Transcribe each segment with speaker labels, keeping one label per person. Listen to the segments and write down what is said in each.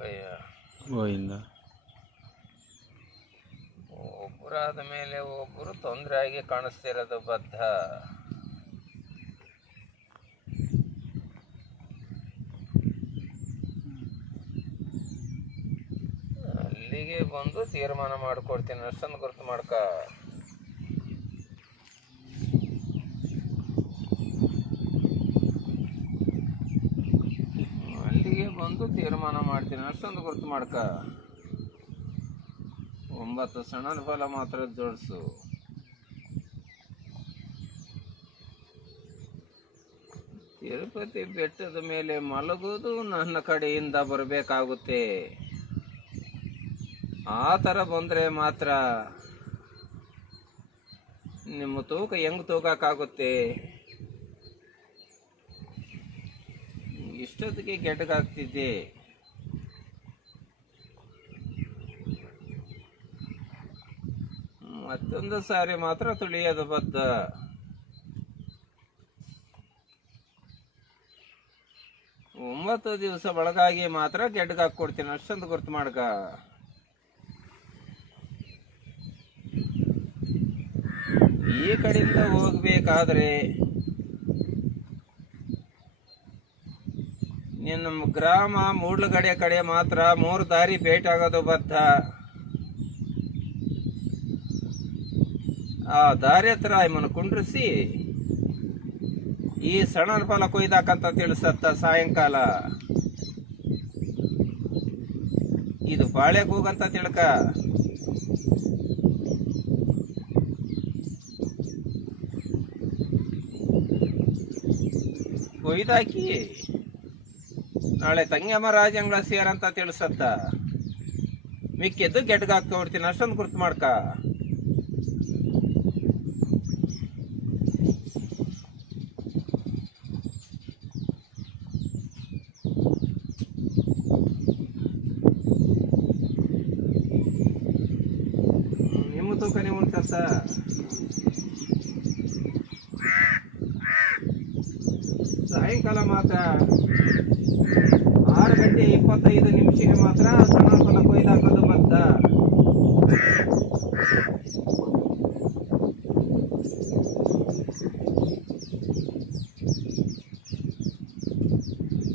Speaker 1: ಗೋವಿಂದ
Speaker 2: ಒಬ್ಬರಾದ ಮೇಲೆ ಒಬ್ಬರು ತೊಂದರೆ ಆಗಿ ಕಾಣಿಸ್ತಿರೋದು ಬದ್ಧ. ಅಲ್ಲಿಗೆ ಬಂದು ತೀರ್ಮಾನ ಮಾಡ್ಕೊಡ್ತೀನಿ. ಅಷ್ಟೊಂದು ಗುರುತು ಮಾಡ್ಕ. ಬಂದು ತೀರ್ಮಾನ ಮಾಡ್ತೀನಿ. ಅಷ್ಟೊಂದು ಗುರುತು ಮಾಡ್ಕ. ಒಂಬತ್ತು ಸಣ್ಣ ಫಲ ಮಾತ್ರ ಜೋಡಿಸು. ತಿರುಪತಿ ಬೆಟ್ಟದ ಮೇಲೆ ಮಲಗುವುದು ನನ್ನ ಕಡೆಯಿಂದ ಬರಬೇಕಾಗುತ್ತೆ. ಆ ಥರ ಬಂದರೆ ಮಾತ್ರ ನಿಮ್ಮ ತೂಕ ಹೆಂಗೆ ತೂಗಕ್ಕಾಗುತ್ತೆ ಇಷ್ಟೊತ್ತಿಗೆ ಗೆಡ್ಗಾಗ್ತಿದ್ದೆ ಮತ್ತೊಂದು ಸಾರಿ ಮಾತ್ರ ತುಳಿಯೋದು ಬದ್ದ ಒಂಬತ್ತು ದಿವಸ ಒಳಗಾಗಿ ಮಾತ್ರ ಗೆಡ್ಗೆ ಹಾಕ್ಕೊಡ್ತೀನಿ ಅಷ್ಟೊಂದು ಗುರ್ತು ಮಾಡ್ಕ. ಈ ಕಡೆಯಿಂದ ಹೋಗ್ಬೇಕಾದ್ರೆ ನೀನು ನಮ್ಮ ಗ್ರಾಮ ಮೂಡ್ಲಗಡೆ ಕಡೆ ಮಾತ್ರ ಮೂರು ದಾರಿ ಭೇಟಾಗೋದು ಬದ್ಧ. ಆ ದಾರಿ ಹತ್ರ ಇವನು ಕುಂಡ್ರಿಸಿ, ಈ ಸಣ್ಣ ಫಲ ಕೊಯ್ದಾಕಂತ ತಿಳಿಸತ್ತ ಸಾಯಂಕಾಲ. ಇದು ಬಾಳೆ ಹೋಗಂತ ತಿಳ್ಕ. ಕೊಯ್ದಾಕಿ ನಾಳೆ ತಂಗಮ್ಮ ರಾಜಂಗಳ ಸೇರಂತ ತಿಳಿಸತ್ತ. ಮಿಕ್ಕಿದ್ದು ಗೆಡ್ಗೆ ಹಾಕ್ಕೊಡ್ತೀನಿ ಅಷ್ಟೊಂದು ಗುರ್ತು ಮಾಡ್ಕ. ಸಾಯಂಕಾಲ ಮಾತ್ರ. ಆರು ಗಂಟೆ ಇಪ್ಪತ್ತೈದು ನಿಮಿಷಕ್ಕೆ ಮಾತ್ರ ಸಣ್ಣ ಫಲ ಕೊಯ್ದಾಕೋದು ಬದ್ದ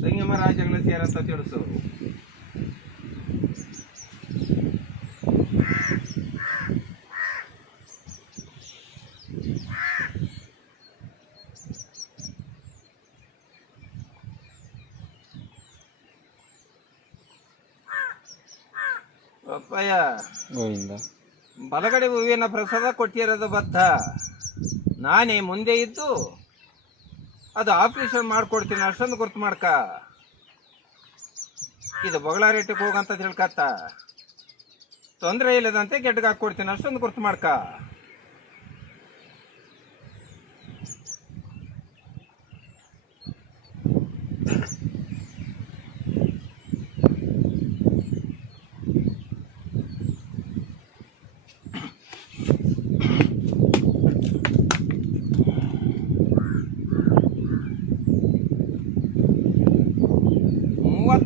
Speaker 2: ಸಂಯಮ ರಾಜಗಳ ಸೇರಂತ ತಿಳಿಸು. ಅಪ್ಪಯ್ಯ
Speaker 1: ಗೋವಿಂದ.
Speaker 2: ಬಲಗಡೆ ಹೂವಿನ ಪ್ರಸಾದ ಕೊಟ್ಟಿರೋದು ಬತ್ತ ನಾನೇ ಮುಂದೆ ಇದ್ದು ಅದು ಆಪರೇಷನ್ ಮಾಡ್ಕೊಡ್ತೀನಿ ಅಷ್ಟೊಂದು ಗುರ್ತು ಮಾಡ್ಕ. ಇದು ಬಗಳಾರೇಟಿಗೆ ಹೋಗಂತ ತಿಳ್ಕತ್ತ. ತೊಂದರೆ ಇಲ್ಲದಂತೆ ಗೆಡ್ಗೆ ಹಾಕ್ಕೊಡ್ತೀನಿ ಅಷ್ಟೊಂದು ಗುರ್ತು ಮಾಡ್ಕ.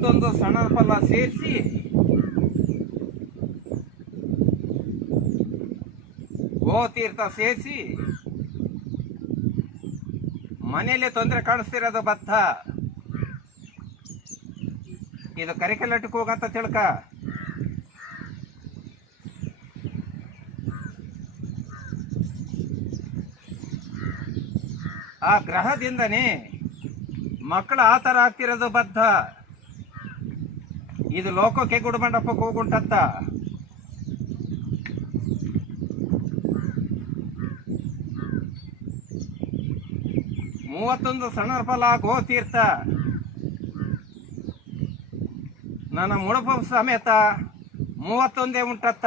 Speaker 2: ಮೂವತ್ತೊಂದು ಸಣ್ಣ ಫಲ ಸೇರಿಸಿ. ಗೋತೀರ್ಥ ಸೇರಿಸಿ. ಮನೆಯಲ್ಲಿ ತೊಂದರೆ ಕಾಣಿಸ್ತಿರೋದು ಭತ್ತ. ಇದು ಕರಿಕಲ್ಲಟ್ಟಕ್ಕೆ ಹೋಗಂತ ತಿಳ್ಕ. ಆ ಗ್ರಹದಿಂದನೇ ಮಕ್ಕಳು ಆ ಥರ ಆಗ್ತಿರೋದು ಬದ್ಧ ಇದು ಲೋಕಕ್ಕೆ ಗುಡುಮಂಡಪಕ್ಕೆ ಹೋಗುಂಟತ್ತ ಮೂವತ್ತೊಂದು ಸಣ್ಣ ಫಲ ಗೋತೀರ್ಥ. ನನ್ನ ಮುಣಪ ಸಮೇತ ಮೂವತ್ತೊಂದೇ ಉಂಟತ್ತ.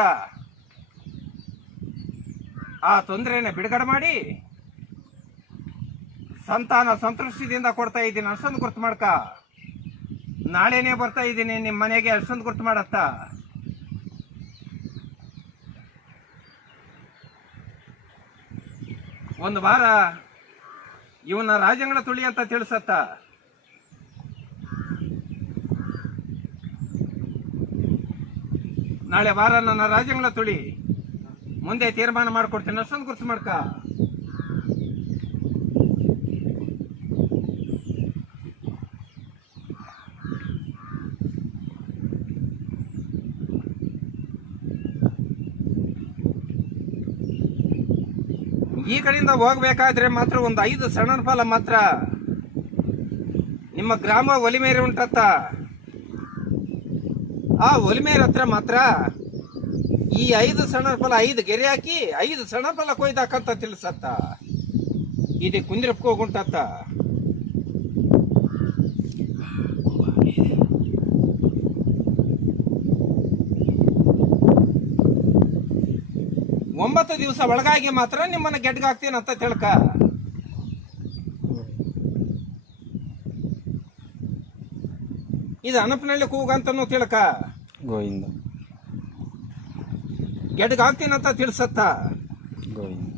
Speaker 2: ಆ ತೊಂದರೆಯನ್ನು ಬಿಡುಗಡೆ ಮಾಡಿ ಸಂತಾನ ಸಂತೃಷ್ಟಿದಿಂದ ಕೊಡ್ತಾ ಇದ್ದೀನಿ ಅಷ್ಟೊಂದು ಗುರ್ತು ಮಾಡ್ಕ. ನಾಳೆನೇ ಬರ್ತಾ ಇದ್ದೀನಿ ನಿಮ್ಮ ಮನೆಗೆ ಅಷ್ಟೊಂದು ಗುರ್ತು ಮಾಡತ್ತ? ಒಂದು ವಾರ ಇವನ ರಾಜಂಗಣ ತುಳಿ ಅಂತ ತಿಳಿಸತ್ತ? ನಾಳೆ ವಾರ ನನ್ನ ರಾಜಂಗಣ ತುಳಿ. ಮುಂದೆ ತೀರ್ಮಾನ ಮಾಡ್ಕೊಡ್ತೀನಿ, ಅಷ್ಟೊಂದು ಗುರ್ತು ಮಾಡ್ಕ? ಈ ಕಡೆಯಿಂದ ಹೋಗ್ಬೇಕಾದ್ರೆ ಮಾತ್ರ ಒಂದು ಐದು ಸಣ್ಣ ಫಲ ಮಾತ್ರ. ನಿಮ್ಮ ಗ್ರಾಮ ಒಲಿಮೇರೆ ಉಂಟತ್ತ. ಆ ಒಲಿಮೇರಿ ಹತ್ರ ಮಾತ್ರ ಈ ಐದು ಸಣ್ಣ ಫಲ, ಐದು ಗೆರೆ ಹಾಕಿ ಐದು ಸಣ್ಣ ಫಲ ಕೊಯ್ದಾಕಂತ ತಿಳಿಸತ್ತ. ಇದು ಕುಂದಿರಪ್ಪ ಹೋಗುಂಟತ್ತ ಒಂಬತ್ತು ದಿವಸ ಒಳಗಾಗಿ ಮಾತ್ರ ನಿಮ್ಮನ್ನ ಗೆಡ್ಗಾಗ್ತೀನಿ ಅಂತ ತಿಳ್ಕ. ಇದು ಅನಪ್ನಳ್ಳಿ ಕೂಗಂತನೂ ತಿಳ್ಕ.
Speaker 1: ಗೋವಿಂದ.
Speaker 2: ಗೆಡ್ಗಾಕ್ತೀನಿ ಅಂತ ತಿಳ್ಸತ್ತ.
Speaker 1: ಗೋವಿಂದ.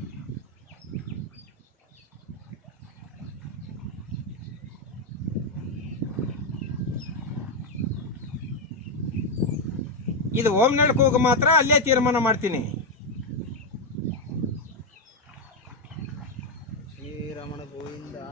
Speaker 2: ಇದು ಓಮ್ನಳ್ಳಿ ಕೂಗ ಮಾತ್ರ ಅಲ್ಲೇ ತೀರ್ಮಾನ ಮಾಡ್ತೀನಿ.
Speaker 3: రమణ గోవిందా